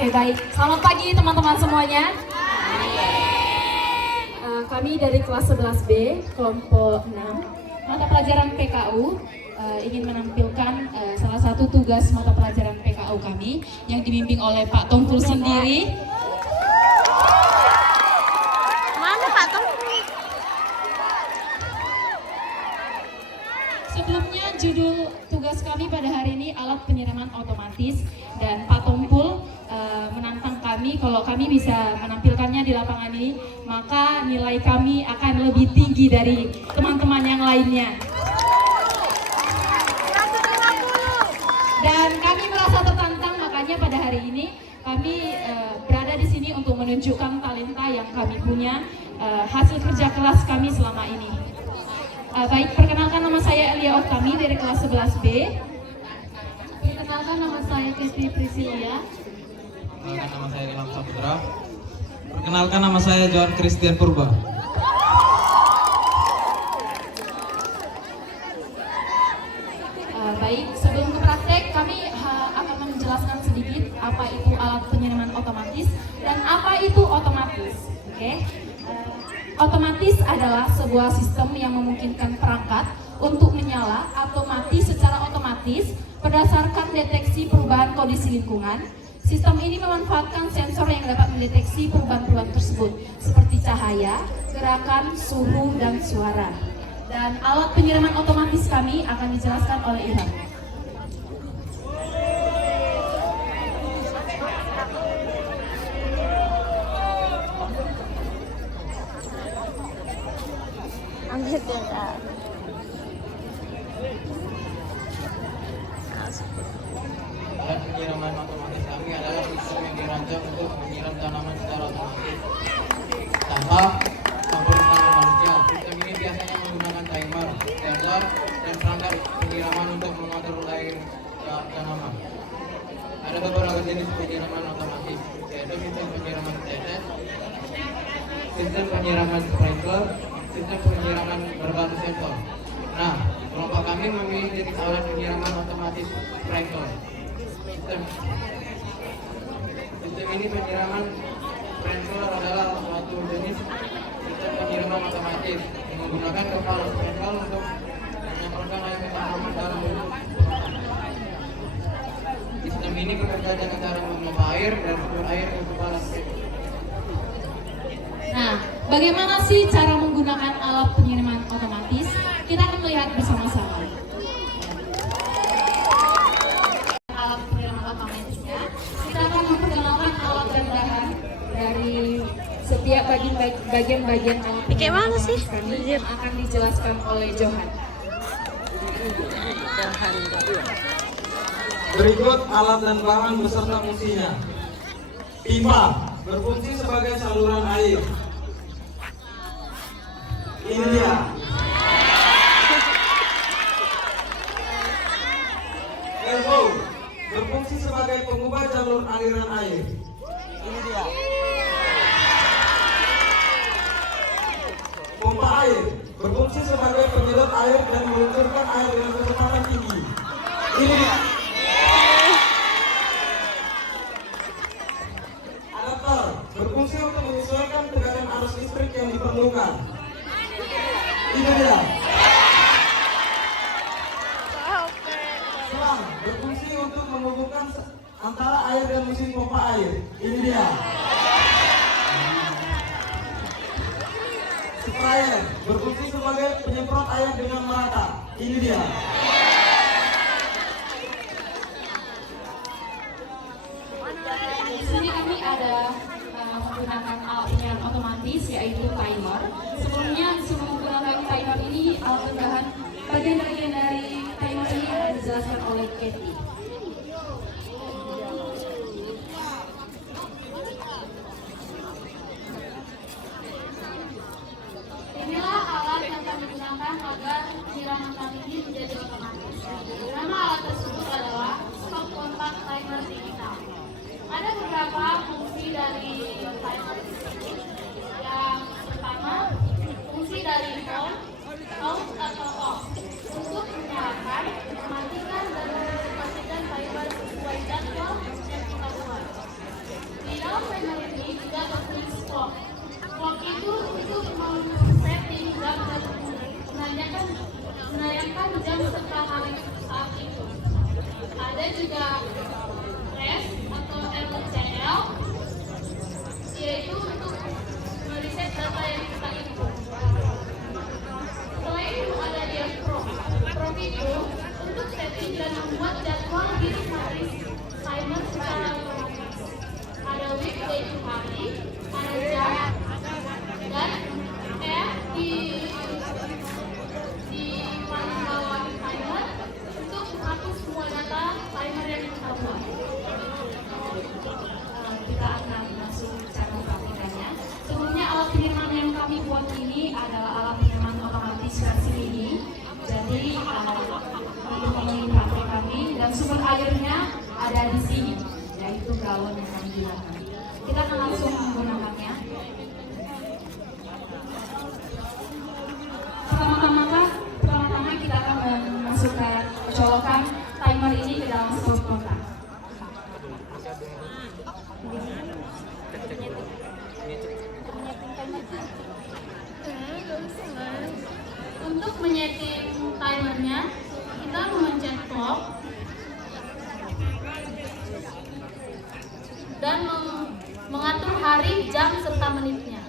Oke, baik. Selamat pagi teman-teman semuanya. Kami dari kelas 11B, kelompok 6, mata pelajaran PKU, ingin menampilkan salah satu tugas mata pelajaran PKU kami yang dibimbing oleh Pak Tongful sendiri. Mana Pak Tongful? Sebelumnya judul tugas kami pada hari ini alat penyiraman otomatis, dan Pak Tongful menantang kami kalau kami bisa menampilkannya di lapangan ini, maka nilai kami akan lebih tinggi dari teman-teman yang lainnya. Dan kami merasa tertantang, makanya pada hari ini kami berada di sini untuk menunjukkan talenta yang kami punya, hasil kerja keras kami selama ini. Baik, perkenalkan nama saya Elia Oktami dari kelas 11B. Perkenalkan nama saya Ketri Priscilia. Perkenalkan nama saya Ilham Saputra. Perkenalkan nama saya Johan Christian Purba. Baik, sebelum ke praktek kami akan menjelaskan sedikit apa itu alat penyiraman otomatis dan apa itu otomatis. Oke. Otomatis adalah sebuah sistem yang memungkinkan perangkat untuk menyala atau mati secara otomatis berdasarkan deteksi perubahan kondisi lingkungan. Sistem ini memanfaatkan sensor yang dapat mendeteksi perubahan-perubahan tersebut, seperti cahaya, gerakan, suhu, dan suara. Dan alat penyiraman otomatis kami akan dijelaskan oleh Ilham. Ambil dia Kak. Alat penyiraman otomatis kami adalah sistem yang dirancang untuk menyiram tanaman secara otomatis tanpa campur tangan manusia. Sistem ini biasanya menggunakan timer, sensor, dan perangkat penyiraman untuk mengatur air ke tanaman. Ada beberapa jenis penyiraman otomatis, yaitu sistem penyiraman tetes, sistem penyiraman sprinkler, sistem penyiraman berbasis sensor. Nah, kelompok kami memilih jenis alat penyiraman otomatis sprinkler. Sistem ini penyiraman sprinkler adalah suatu jenis sistem penyiraman otomatis yang menggunakan kepala sprinkler untuk menyemprotkan air ke tanaman dalam bentuk. Sistem ini bekerja dengan cara memompa air dan sumber air ke kepala sprinkler. Nah, bagaimana sih cara menggunakan alat penyiraman otomatis? Kita akan melihat bersama-sama. Alat penyiraman otomatisnya, kita akan memperkenalkan alat dan bahan dari setiap bagian-bagian alat Kayak mana sih? kami yang akan dijelaskan oleh Johan. Berikut alat dan bahan beserta fungsinya. Pipa berfungsi sebagai saluran air. Ini dia. Elbow berfungsi sebagai pengubah jalur aliran air. Ini dia. Pompa air berfungsi sebagai penyedot air dan meluncurkan air dengan kecepatan tinggi. Ini dia. Adaptor berfungsi untuk menyesuaikan tegangan arus listrik yang diperlukan. Ini dia. Selang berfungsi untuk menghubungkan antara air dan mesin pompa air. Ini dia. Sprayer berfungsi sebagai penyemprot air dengan merata. Ini dia. Di sini kami ada menggunakan alat penyiraman otomatis, yaitu timer. Sebelumnya menggunakan timer ini, alat dan bahan bagian-bagian dari timer ini akan dijelaskan oleh Katie. Inilah alat yang kami gunakan agar penyiraman kami ini menjadi otomatis. Nama alat tersebut adalah stop kontak timer digital. Ada beberapa fungsi dari timer tersebut. Yang pertama, fungsi dari on, off atau off untuk menyalakan, mematikan dan mematikan jam serta hari saat itu. Ada juga RES atau RTCL, yaitu untuk meriset data yang kita input. Selain itu ada diaprom. Prom itu untuk setting dan membuat jadwal diri timer secara otomatis. Ada weekday itu hari, ada jam, dan di paling bawah timer untuk menghapus semua data timer yang kita buat. Kita akan langsung cara mempraktikannya. Sebelumnya alat penyiraman yang kami buat ini adalah alat penyiraman otomatis versi ini. Jadi untuk memenuhi praktek kami dan sumber airnya ada di sini, yaitu galon yang kami gunakan. Kita akan langsung menggunakannya. Pertama-tama kita akan memasukkan colokan timer ini ke dalam sebuah kotak. Untuk menyeting timernya, kita memencet clock dan mengatur hari, jam, serta menitnya.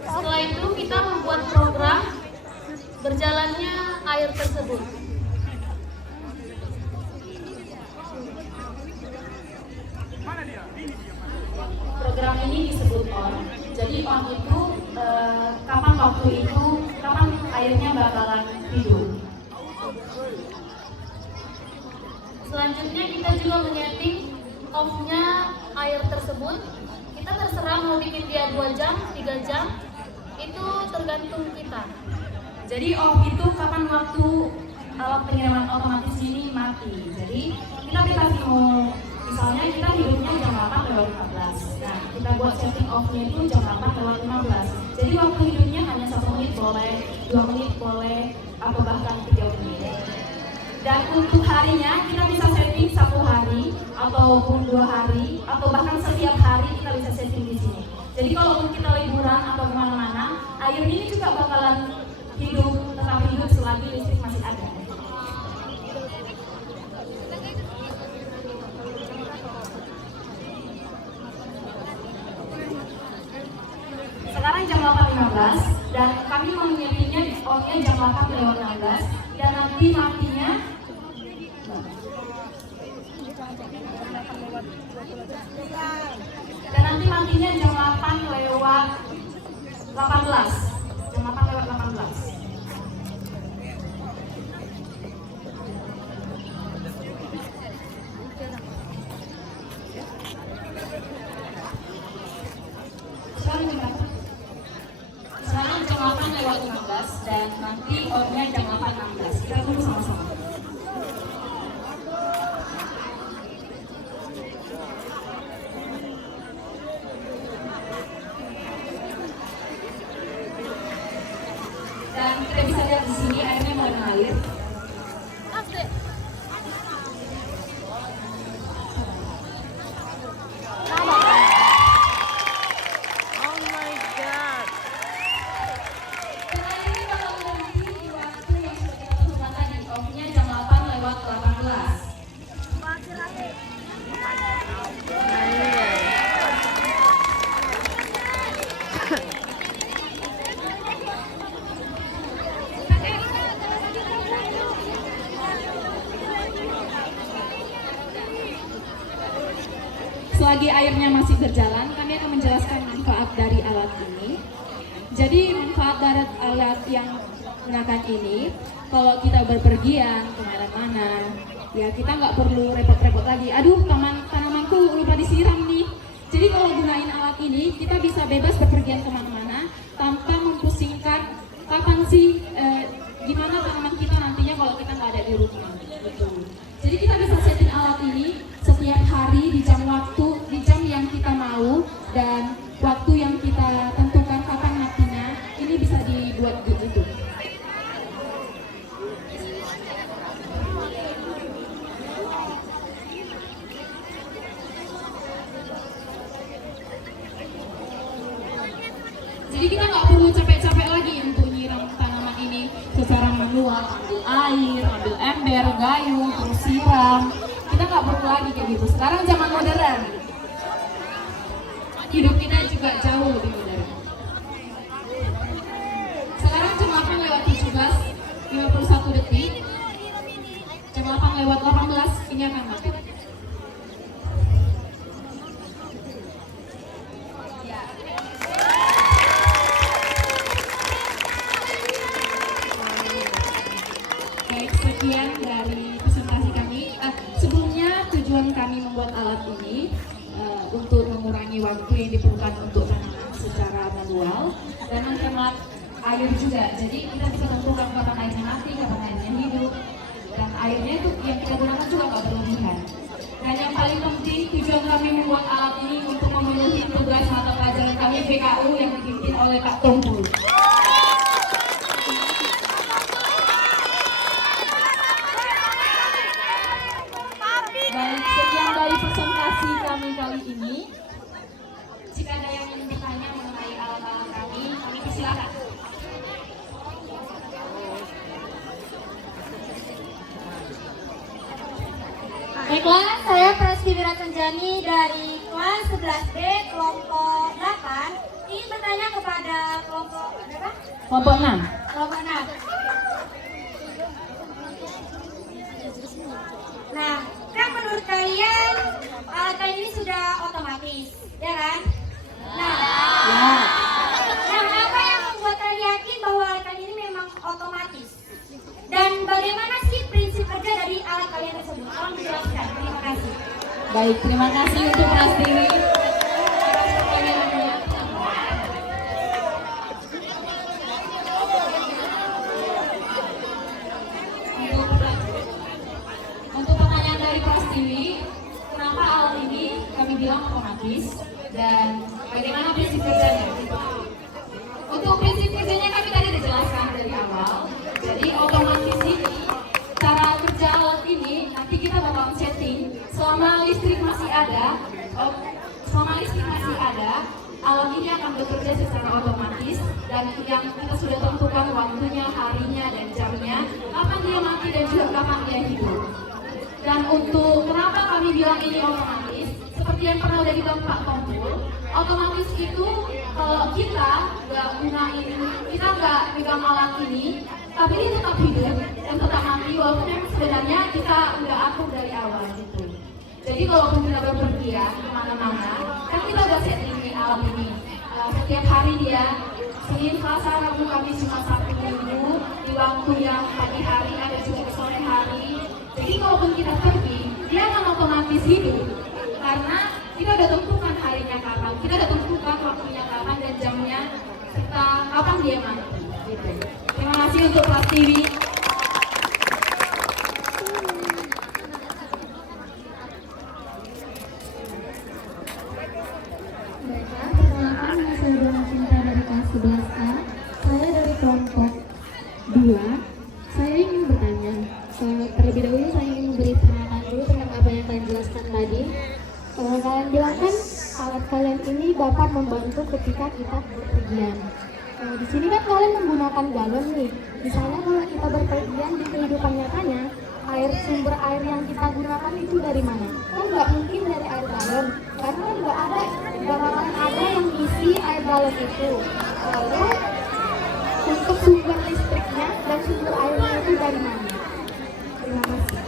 Setelah itu kita membuat program berjalannya air tersebut. Program ini disebut on. Jadi on itu kapan waktu itu, kapan airnya bakalan hidup. Selanjutnya kita juga menyeting off-nya air tersebut. Kita terserah mau bikin dia 2 jam, 3 jam, itu tergantung kita. Jadi off itu kapan waktu alat penyiraman otomatis ini mati. Jadi kita bebas mau, misalnya kita hidupnya jam 8:15. Nah, kita buat setting off-nya itu jam 8:15. Jadi waktu hidupnya hanya 1 menit boleh, 2 menit boleh, atau bahkan 3 menit. Dan untuk harinya kita bisa setting 1 hari, ataupun 2 hari, atau bahkan setiap hari kita bisa setting di sini. Jadi kalau kita liburan atau kemana-mana, air ini juga bakalan hidup, tetap hidup selagi listrik masih ada. Sekarang jam 8:15 dan kami mau menyetingnya on-nya jam 8:16 dan nanti matinya jam 8:18. Jam 8:18. Sekarang jam 8:15 dan nanti on-nya jam 8:16. Kita tunggu sama-sama. Dan kita bisa lihat di sini airnya mulai mengalir. Oh my god. Setelah ini bakal berhenti di waktu yang sudah kita tentukan tadi, off-nya jam 8:18. Selagi airnya masih berjalan, kami akan menjelaskan manfaat dari alat ini. Jadi manfaat dari alat yang menggunakan ini, kalau kita berpergian kemana-mana, ya kita nggak perlu repot-repot lagi. Aduh, tanamanku lupa disiram nih. Jadi kalau gunain alat ini, kita bisa bebas berpergian kemana-mana tanpa mempusingkan kapan sih, gimana tanaman kita nantinya kalau kita nggak ada di rumah. Gitu. Jadi kita bisa setting alat ini setiap hari di jam waktu, di jam yang kita mau, dan Jadi kita nggak perlu capek-capek lagi untuk nyiram tanaman ini secara manual, ambil air, ambil ember, gayung, terus siram. Kita nggak perlu lagi kayak gitu. Sekarang zaman modern, hidup kita juga jauh lebih modern. Sekarang jam 8 lewat 17:51 detik. Jam 8 lewat 18 ini akan mati. Baik, sekian dari presentasi kami. Sebelumnya tujuan kami membuat alat ini untuk mengurangi waktu yang diperlukan untuk tanaman secara manual dan menghemat air juga. Jadi kita bisa tentukan kapan airnya mati, kapan airnya hidup, dan airnya itu yang kita gunakan juga nggak berlebihan. Dan yang paling penting tujuan kami membuat alat ini untuk memenuhi tugas mata pelajaran kami PKU yang dipimpin oleh Pak Tongpul. Baik, sekian dari presentasi kami kali ini. Jika ada yang ingin bertanya mengenai alat-alat kami persilakan. Baiklah, saya Prestiwi Racanjani dari kelas 11B kelompok 8 ingin bertanya kepada kelompok berapa? Kelompok 6. Kelompok 6. Nah, kan menurut kalian alat kalian ini sudah otomatis, ya kan? Nah, apa yang membuat kalian yakin bahwa alat kalian ini memang otomatis? Dan bagaimana sih prinsip kerja dari alat kalian tersebut? Tolong dijelaskan. Terima kasih. Baik, terima kasih untuk Prestiwi. Untuk pertanyaan dari Prestiwi, kenapa alat ini kami bilang otomatis dan bagaimana prinsip kerjanya? Untuk prinsip kerjanya kami tadi sudah jelaskan dari awal. Jadi otomatis ini, cara kerja alat ini nanti kita bakal setting selama listrik masih ada. Alat ini akan bekerja secara otomatis dan yang kita sudah tentukan waktunya, harinya, dan jamnya, kapan dia mati dan juga kapan dia hidup. Dan untuk kenapa kami bilang ini otomatis, seperti yang pernah udah dibilang Pak Tongpul, otomatis itu kalau kita nggak gunain, kita nggak pegang alat ini, tapi dia tetap hidup dan tetap mati walaupun memang sebenarnya kita nggak atur dari awal gitu. Jadi walaupun kita berpergian kemana-mana, kan kita udah setting alat ini. Setiap hari dia Senin, Selasa, Rabu, Kamis, Jumat, Sabtu, Minggu di waktu yang pagi hari, ada juga ke sore hari. Jadi kalaupun kita pergi, dia akan otomatis hidup karena kita udah tentukan harinya kapan, kita udah tentukan waktunya kapan dan jamnya kita kapan dia mati. Gitu. Terima kasih untuk Prestiwi. Baiklah, perkenalkan nama saya Dona Cinta dari kelas 11A. Saya dari kelompok 2. Saya ingin bertanya, terlebih dahulu saya ingin memberi pernyataan dulu tentang apa yang kalian jelaskan tadi. Kalian bilang kan alat kalian ini dapat membantu ketika kita berpergian. Di sini kan kalian menggunakan galon nih. Misalnya kalau kita berpergian di kehidupan nyatanya, sumber air yang kita gunakan itu dari mana? Kan nggak mungkin dari air galon, karena nggak ada yang isi air galon itu. Lalu untuk sumber listriknya dan sumber airnya itu dari mana? Terima kasih.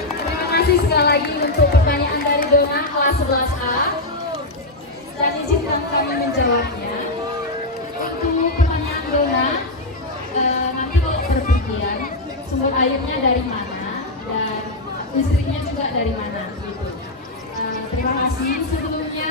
Terima kasih sekali lagi untuk pertanyaan dari Dona kelas 11A dan izinkan kami menjawabnya. Untuk pertanyaan Dona, nanti kalau berpergian sumber airnya dari mana dan listriknya juga dari mana gitu. Terima kasih. Sebelumnya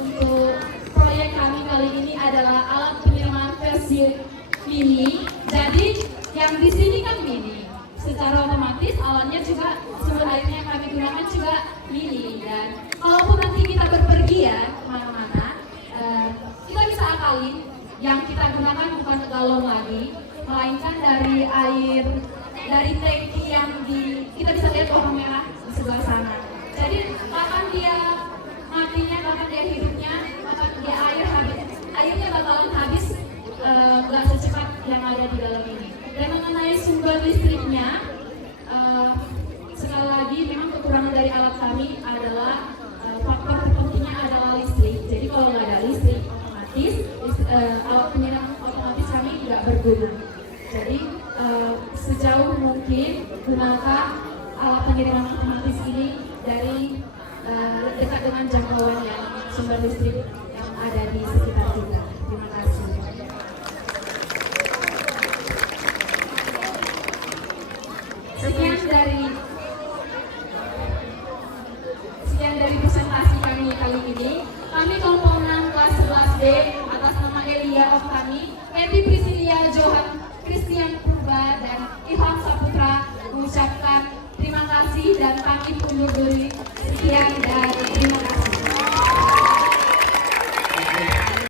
untuk proyek kami kali ini adalah alat penyiraman versi mini. Jadi yang di sini kan mini. Secara otomatis alatnya juga sumber airnya yang kami gunakan juga mini. Dan kalaupun nanti kita berpergian kemana-mana, kita bisa akalin yang kita gunakan bukan galon lagi, melainkan dari air dari tangki yang kita bisa lihat warna merah di sebelah sana. Jadi kapan dia matinya, kapan dia hidupnya, kapan dia airnya bakalan habis gunung. Jadi sejauh mungkin gunakan alat pengiriman otomatis ini dari dekat dengan jangkauan yang sumber listrik yang ada di sekitar kita. Terima kasih. Sekian dari presentasi kami kali ini. Kami kelompok 6 kelas 11B atas nama Elia Oktani, Edi Priscilia Johan, Christian Purba dan Ilham Saputra mengucapkan terima kasih dan pamit undur diri. Sekian dan terima